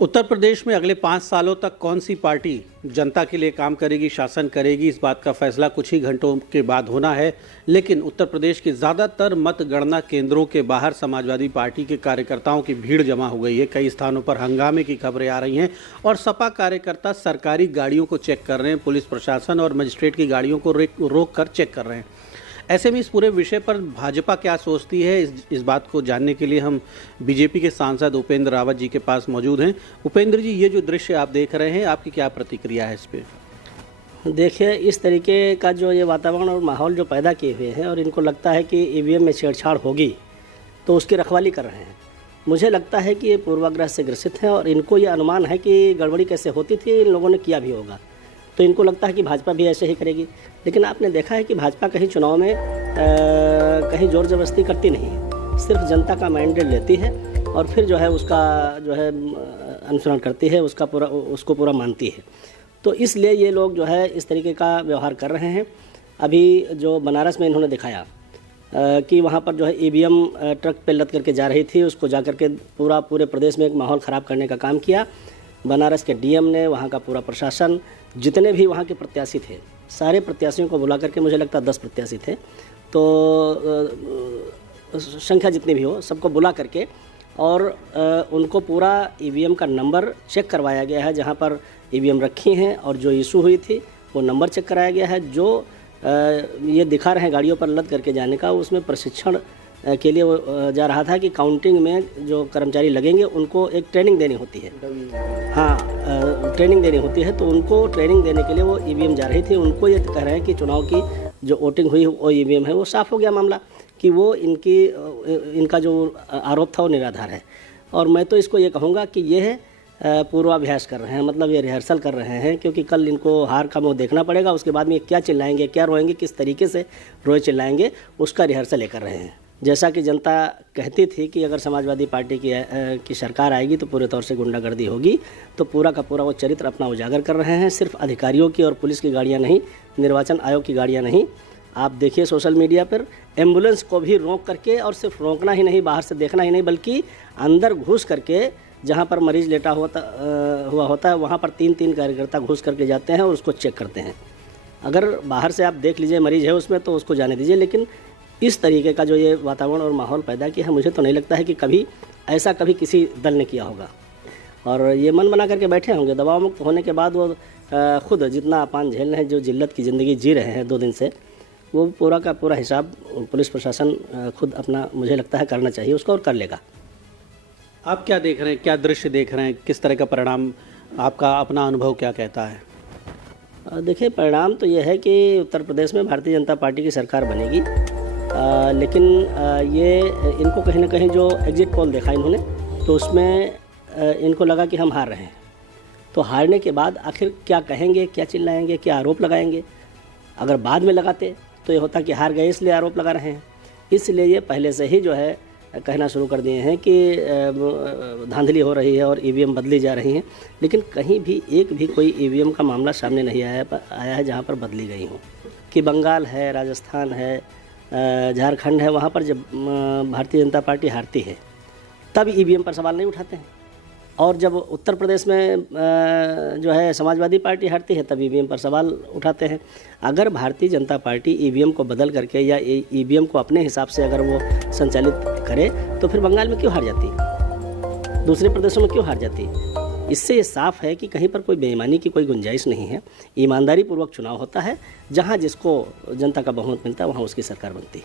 उत्तर प्रदेश में अगले 5 सालों तक कौन सी पार्टी जनता के लिए काम करेगी, शासन करेगी, इस बात का फैसला कुछ ही घंटों के बाद होना है। लेकिन उत्तर प्रदेश के ज़्यादातर मतगणना केंद्रों के बाहर समाजवादी पार्टी के कार्यकर्ताओं की भीड़ जमा हो गई है। कई स्थानों पर हंगामे की खबरें आ रही हैं और सपा कार्यकर्ता सरकारी गाड़ियों को चेक कर रहे हैं। पुलिस प्रशासन और मजिस्ट्रेट की गाड़ियों को रोक कर चेक कर रहे हैं। ऐसे में इस पूरे विषय पर भाजपा क्या सोचती है, इस बात को जानने के लिए हम बीजेपी के सांसद उपेंद्र रावत जी के पास मौजूद हैं। उपेंद्र जी, ये जो दृश्य आप देख रहे हैं, आपकी क्या प्रतिक्रिया है इस पे? देखिए, इस तरीके का जो ये वातावरण और माहौल जो पैदा किए हुए हैं और इनको लगता है कि ईवीएम में छेड़छाड़ होगी तो उसकी रखवाली कर रहे हैं। मुझे लगता है कि ये पूर्वाग्रह से ग्रसित हैं और इनको ये अनुमान है कि गड़बड़ी कैसे होती थी, इन लोगों ने किया भी होगा, तो इनको लगता है कि भाजपा भी ऐसे ही करेगी। लेकिन आपने देखा है कि भाजपा कहीं चुनाव में कहीं जोर जबरदस्ती करती नहीं है, सिर्फ जनता का मैंडेट लेती है और फिर जो है उसका जो है अनुसरण करती है, उसको पूरा मानती है। तो इसलिए ये लोग जो है इस तरीके का व्यवहार कर रहे हैं। अभी जो बनारस में इन्होंने दिखाया कि वहाँ पर जो है ईवीएम ट्रक पे लद करके जा रही थी, उसको जा करके पूरे प्रदेश में एक माहौल ख़राब करने का काम किया। बनारस के डीएम ने, वहाँ का पूरा प्रशासन, जितने भी वहाँ के प्रत्याशी थे, सारे प्रत्याशियों को बुला करके, मुझे लगता है 10 प्रत्याशी थे, तो संख्या जितनी भी हो सबको बुला करके और उनको पूरा ईवीएम का नंबर चेक करवाया गया है। जहाँ पर ईवीएम रखी हैं और जो इशू हुई थी वो नंबर चेक कराया गया है। जो ये दिखा रहे हैं गाड़ियों पर लद करके जाने का, उसमें प्रशिक्षण के लिए वो जा रहा था कि काउंटिंग में जो कर्मचारी लगेंगे उनको एक ट्रेनिंग देनी होती है। हाँ, ट्रेनिंग देनी होती है, तो उनको ट्रेनिंग देने के लिए वो ईवीएम जा रही थी। उनको ये कह रहे हैं कि चुनाव की जो वोटिंग हुई वो ईवीएम है, वो साफ़ हो गया मामला, कि वो इनका जो आरोप था वो निराधार है। और मैं तो इसको ये कहूँगा कि ये है पूर्वाभ्यास कर रहे हैं, मतलब ये रिहर्सल कर रहे हैं, क्योंकि कल इनको हार का मुँह देखना पड़ेगा। उसके बाद में ये क्या चिल्लाएंगे, क्या रोएंगे, किस तरीके से रोए चिल्लाएंगे, उसका रिहर्सल ये कर रहे हैं। जैसा कि जनता कहती थी कि अगर समाजवादी पार्टी की सरकार आएगी तो पूरे तौर से गुंडागर्दी होगी, तो पूरा का पूरा वो चरित्र अपना उजागर कर रहे हैं। सिर्फ अधिकारियों की और पुलिस की गाड़ियां नहीं, निर्वाचन आयोग की गाड़ियां नहीं, आप देखिए सोशल मीडिया पर एम्बुलेंस को भी रोक करके, और सिर्फ रोकना ही नहीं, बाहर से देखना ही नहीं, बल्कि अंदर घुस करके, जहाँ पर मरीज़ लेटा हुआ होता है वहाँ पर 3-3 कार्यकर्ता घुस करके जाते हैं और उसको चेक करते हैं। अगर बाहर से आप देख लीजिए मरीज़ है उसमें तो उसको जाने दीजिए, लेकिन इस तरीके का जो ये वातावरण और माहौल पैदा किया है, मुझे तो नहीं लगता है कि कभी किसी दल ने किया होगा। और ये मन बना करके बैठे होंगे। दबाव मुक्त होने के बाद वो खुद जितना अपान झेल रहे हैं, जो जिल्लत की ज़िंदगी जी रहे हैं 2 दिन से, वो पूरा का पूरा हिसाब पुलिस प्रशासन खुद अपना, मुझे लगता है, करना चाहिए उसको, और कर लेगा। आप क्या देख रहे हैं, क्या दृश्य देख रहे हैं, किस तरह का परिणाम, आपका अपना अनुभव क्या कहता है? देखिए, परिणाम तो ये है कि उत्तर प्रदेश में भारतीय जनता पार्टी की सरकार बनेगी। लेकिन ये इनको कहीं ना कहीं जो एग्जिट पोल देखा इन्होंने, तो उसमें इनको लगा कि हम हार रहे हैं। तो हारने के बाद आखिर क्या कहेंगे, क्या चिल्लाएंगे, क्या आरोप लगाएंगे? अगर बाद में लगाते तो ये होता कि हार गए इसलिए आरोप लगा रहे हैं। इसलिए ये पहले से ही जो है कहना शुरू कर दिए हैं कि धांधली हो रही है और ईवीएम बदली जा रही हैं। लेकिन कहीं भी एक भी कोई ईवीएम का मामला सामने नहीं आया है जहाँ पर बदली गई हो। कि बंगाल है, राजस्थान है, झारखंड है, वहाँ पर जब भारतीय जनता पार्टी हारती है तब ईवीएम पर सवाल नहीं उठाते हैं, और जब उत्तर प्रदेश में जो है समाजवादी पार्टी हारती है तब ईवीएम पर सवाल उठाते हैं। अगर भारतीय जनता पार्टी ईवीएम को बदल करके या ईवीएम को अपने हिसाब से अगर वो संचालित करे तो फिर बंगाल में क्यों हार जाती, दूसरे प्रदेशों में क्यों हार जाती? इससे ये साफ है कि कहीं पर कोई बेईमानी की कोई गुंजाइश नहीं है। ईमानदारी पूर्वक चुनाव होता है, जहाँ जिसको जनता का बहुमत मिलता है वहाँ उसकी सरकार बनती है।